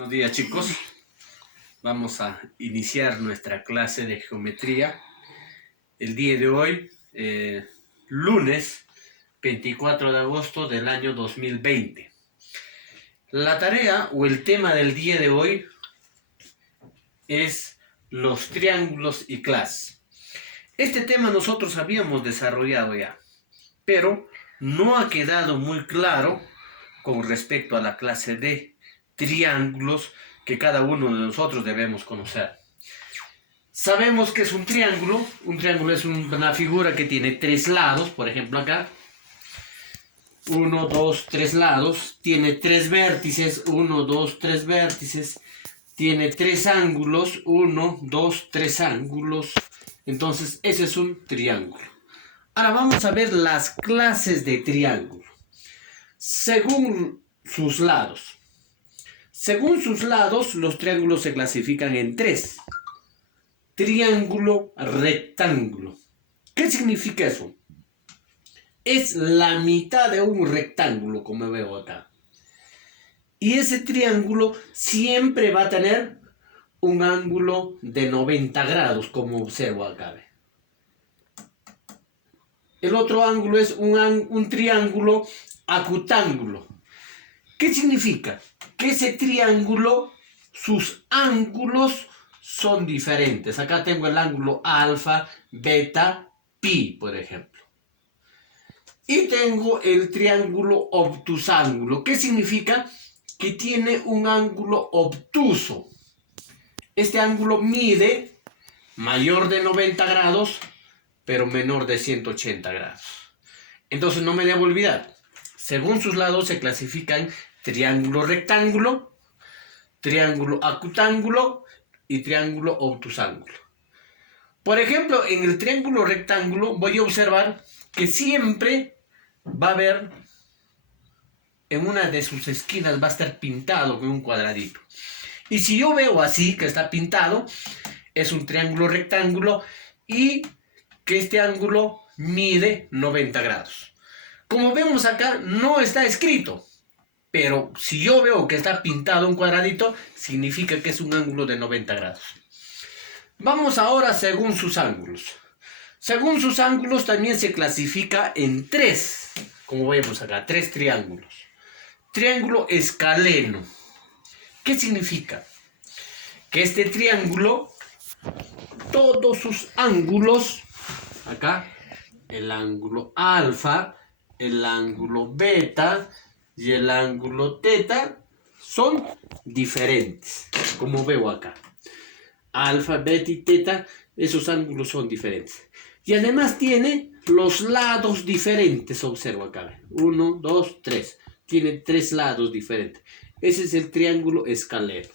Buenos días, chicos. Vamos a iniciar nuestra clase de geometría el día de hoy, lunes 24 de agosto del año 2020. La tarea o el tema del día de hoy es los triángulos y clases. Este tema nosotros habíamos desarrollado ya, pero no ha quedado muy claro con respecto a la clase de triángulos que cada uno de nosotros debemos conocer. Sabemos que es un triángulo es una figura que tiene tres lados, por ejemplo acá, 1, 2, 3 lados, tiene tres vértices, 1, 2, 3 vértices, tiene tres ángulos, 1, 2, 3 ángulos, entonces ese es un triángulo. Ahora vamos a ver las clases de triángulo, según sus lados. Según sus lados, los triángulos se clasifican en tres. Triángulo, rectángulo. ¿Qué significa eso? Es la mitad de un rectángulo, como veo acá. Y ese triángulo siempre va a tener un ángulo de 90 grados, como observo acá. El otro ángulo es un triángulo acutángulo. ¿Qué significa? Que ese triángulo, sus ángulos son diferentes. Acá tengo el ángulo alfa, beta, pi, por ejemplo. Y tengo el triángulo obtusángulo. ¿Qué significa? Que tiene un ángulo obtuso. Este ángulo mide mayor de 90 grados, pero menor de 180 grados. Entonces no me debo olvidar. Según sus lados se clasifican triángulo rectángulo, triángulo acutángulo y triángulo obtusángulo. Por ejemplo, en el triángulo rectángulo voy a observar que siempre va a haber, en una de sus esquinas va a estar pintado con un cuadradito. Y si yo veo así, que está pintado, es un triángulo rectángulo y que este ángulo mide 90 grados. Como vemos acá, no está escrito. Pero si yo veo que está pintado un cuadradito, significa que es un ángulo de 90 grados. Vamos ahora según sus ángulos. Según sus ángulos también se clasifica en tres, como vemos acá, tres triángulos. Triángulo escaleno. ¿Qué significa? Que este triángulo, todos sus ángulos, acá, el ángulo alfa, el ángulo beta y el ángulo teta son diferentes, como veo acá. Alfa, beta y teta, esos ángulos son diferentes. Y además tiene los lados diferentes, observo acá. 1, 2, 3. Tiene tres lados diferentes. Ese es el triángulo escaleno.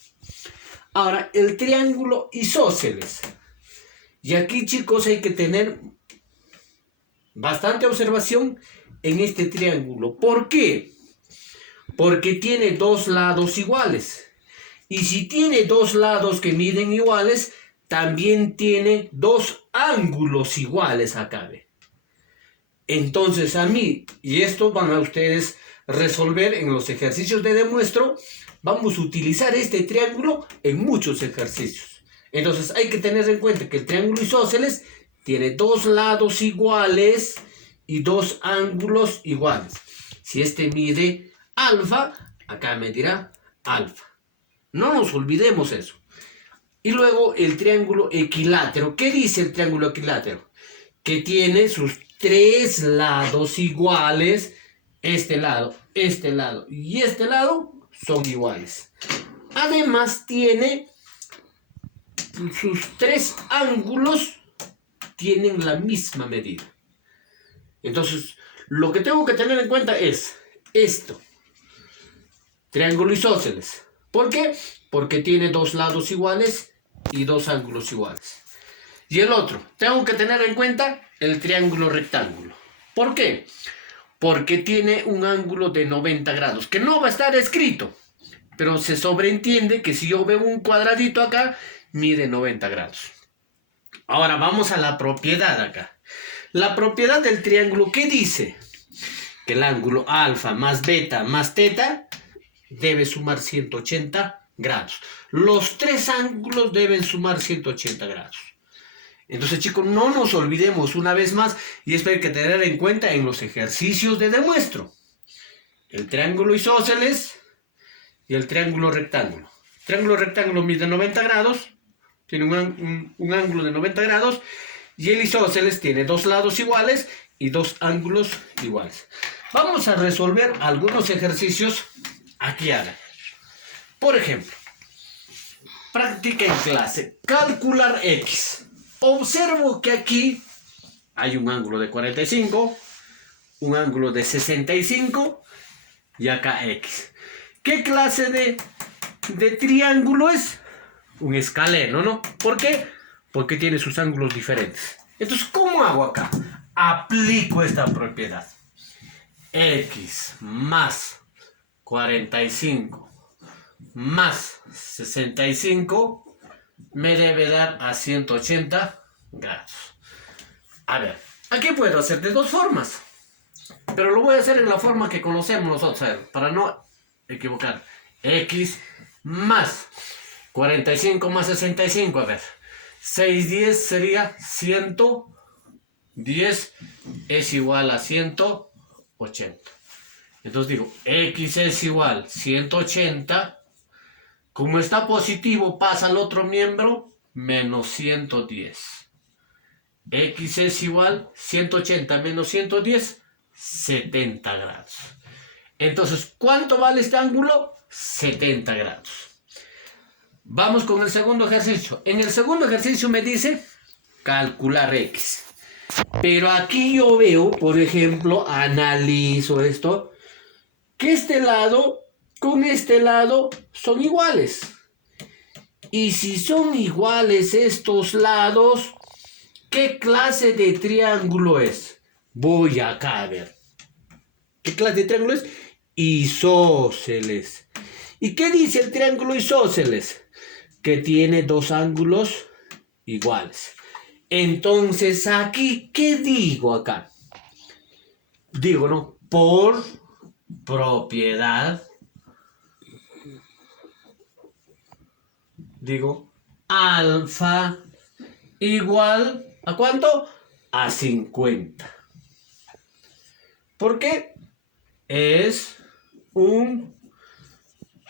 Ahora, el triángulo isósceles. Y aquí, chicos, hay que tener bastante observación en este triángulo. ¿Por qué? Porque tiene dos lados iguales. Y si tiene dos lados que miden iguales, también tiene dos ángulos iguales acá. Entonces a mí, y esto van a ustedes resolver en los ejercicios de demuestro, vamos a utilizar este triángulo en muchos ejercicios. Entonces hay que tener en cuenta que el triángulo isósceles tiene dos lados iguales y dos ángulos iguales. Si este mide alfa, acá medirá alfa. No nos olvidemos eso. Y luego el triángulo equilátero. ¿Qué dice el triángulo equilátero? Que tiene sus tres lados iguales. Este lado y este lado son iguales. Además tiene sus tres ángulos, tienen la misma medida. Entonces, lo que tengo que tener en cuenta es esto. Triángulo isósceles. ¿Por qué? Porque tiene dos lados iguales y dos ángulos iguales. Y el otro, tengo que tener en cuenta el triángulo rectángulo. ¿Por qué? Porque tiene un ángulo de 90 grados, que no va a estar escrito, pero se sobreentiende que si yo veo un cuadradito acá, mide 90 grados. Ahora vamos a la propiedad acá. La propiedad del triángulo, ¿qué dice? Que el ángulo alfa más beta más teta debe sumar 180 grados. Los tres ángulos deben sumar 180 grados. Entonces, chicos, no nos olvidemos una vez más, y esto hay que tener en cuenta en los ejercicios de demuestro. El triángulo isósceles y el triángulo rectángulo. El triángulo rectángulo mide 90 grados, tiene un ángulo de 90 grados, y el isósceles tiene dos lados iguales y dos ángulos iguales. Vamos a resolver algunos ejercicios aquí ahora. Por ejemplo, práctica en clase, calcular X. Observo que aquí hay un ángulo de 45, un ángulo de 65 y acá X. ¿Qué clase de triángulo es? Un escaleno, ¿no? ¿Por qué? Porque tiene sus ángulos diferentes. Entonces, ¿cómo hago acá? Aplico esta propiedad. X más 45 más 65 me debe dar a 180 grados. A ver, aquí puedo hacer de dos formas, pero lo voy a hacer en la forma que conocemos nosotros, a ver, para no equivocar. X más 45 más 65, a ver, 610 sería 110 es igual a 180. Entonces digo, X es igual a 180. Como está positivo, pasa al otro miembro, menos 110. X es igual a 180 menos 110, 70 grados. Entonces, ¿cuánto vale este ángulo? 70 grados. Vamos con el segundo ejercicio. En el segundo ejercicio me dice calcular X. Pero aquí yo veo, por ejemplo, analizo esto, que este lado con este lado son iguales. Y si son iguales estos lados, ¿qué clase de triángulo es? Voy acá a ver. ¿Qué clase de triángulo es? Isósceles. ¿Y qué dice el triángulo isósceles? Que tiene dos ángulos iguales. Entonces aquí, ¿qué digo acá? Digo, ¿no? Por propiedad, digo, alfa igual, ¿a cuánto? A 50. ¿Por qué? Es un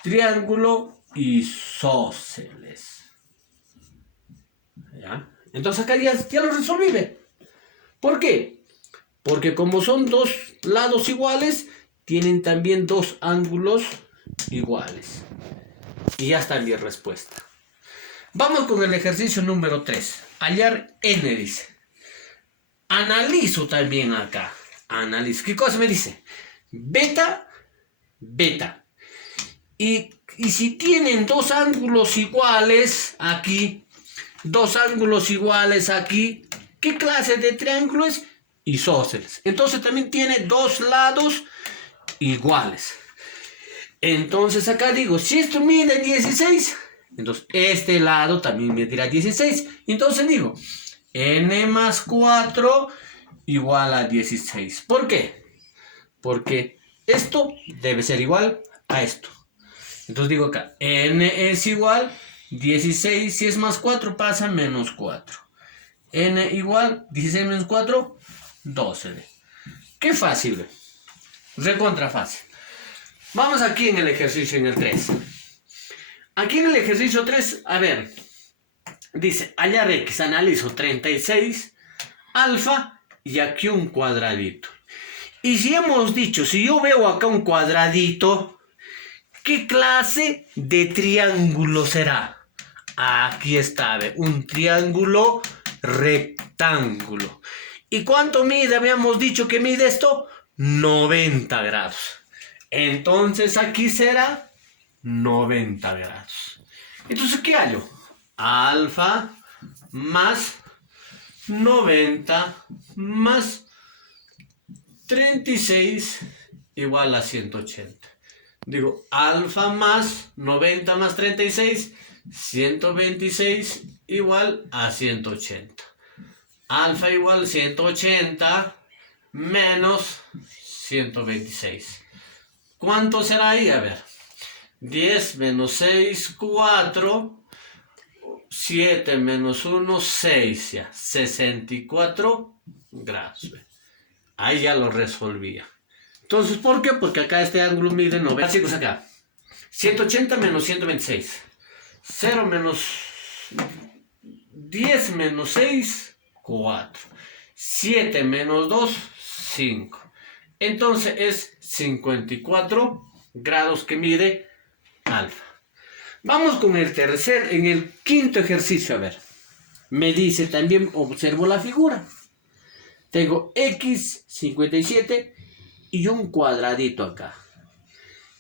triángulo isósceles. ¿Ya? Entonces acá ya lo resolví. ¿Por qué? Porque como son dos lados iguales, tienen también dos ángulos iguales. Y ya está mi respuesta. Vamos con el ejercicio número 3. Hallar n dice. Analizo también acá. Analizo. ¿Qué cosa me dice? Beta, beta. Y si tienen dos ángulos iguales aquí, dos ángulos iguales aquí, ¿qué clase de triángulo es? Isósceles. Entonces también tiene dos lados iguales. Entonces acá digo, si esto mide 16, entonces este lado también medirá 16. Entonces digo, n más 4 igual a 16. ¿Por qué? Porque esto debe ser igual a esto. Entonces digo acá, n es igual 16, si es más 4 pasa menos 4. N igual 16 menos 4, 12. Qué fácil, recontra fácil. Vamos aquí en el ejercicio, en el 3. Aquí en el ejercicio 3, a ver, dice, hallar X, analizo 36, alfa, y aquí un cuadradito. Y si hemos dicho, si yo veo acá un cuadradito, ¿qué clase de triángulo será? Aquí está, un triángulo rectángulo. ¿Y cuánto mide? Habíamos dicho que mide esto, 90 grados. Entonces aquí será 90 grados. Entonces, ¿qué hallo? Alfa más 90 más 36 igual a 180. Digo, alfa más 90 más 36, 126 igual a 180. Alfa igual 180 menos 126. ¿Cuánto será ahí? A ver. 10 menos 6, 4. 7 menos 1, 6 ya. 64 grados. Ahí ya lo resolvía. Entonces, ¿por qué? Porque acá este ángulo mide 90. Chicos, acá. 180 menos 126. 0 menos 10 menos 6, 4. 7 menos 2, 5. Entonces es 54 grados que mide alfa. Vamos con en el quinto ejercicio, a ver. Me dice también, observo la figura. Tengo X, 57 y un cuadradito acá.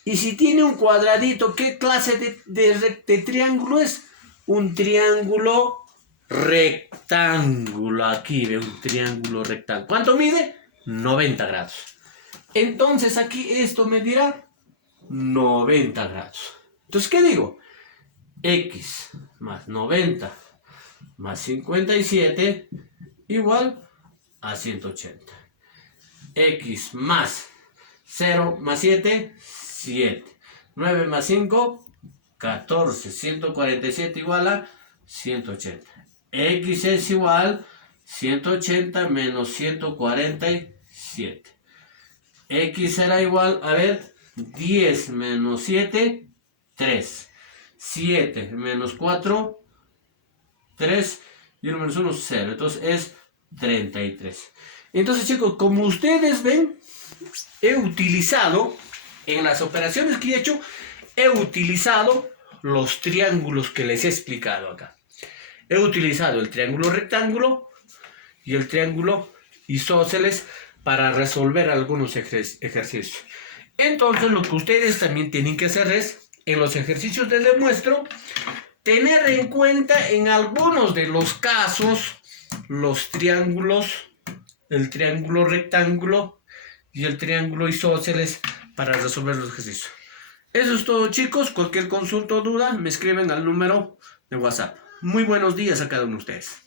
Y si tiene un cuadradito, ¿qué clase de triángulo es? Un triángulo rectángulo. Aquí veo un triángulo rectángulo. ¿Cuánto mide? 90 grados. Entonces aquí esto me dirá 90 grados. Entonces, ¿qué digo? X más 90 más 57 igual a 180. X más 0 más 7, 7. 9 más 5, 14. 147 igual a 180. X es igual 180 menos 147. X será igual, a ver, 10 menos 7, 3. 7 menos 4, 3. Y 1 menos 1, 0. Entonces es 33. Entonces, chicos, como ustedes ven, he utilizado, en las operaciones que he hecho, he utilizado los triángulos que les he explicado acá. He utilizado el triángulo rectángulo y el triángulo isósceles para resolver algunos ejercicios. Entonces, lo que ustedes también tienen que hacer es, en los ejercicios de demuestro, tener en cuenta en algunos de los casos los triángulos, el triángulo rectángulo y el triángulo isósceles para resolver los ejercicios. Eso es todo, chicos. Cualquier consulta o duda me escriben al número de WhatsApp. Muy buenos días a cada uno de ustedes.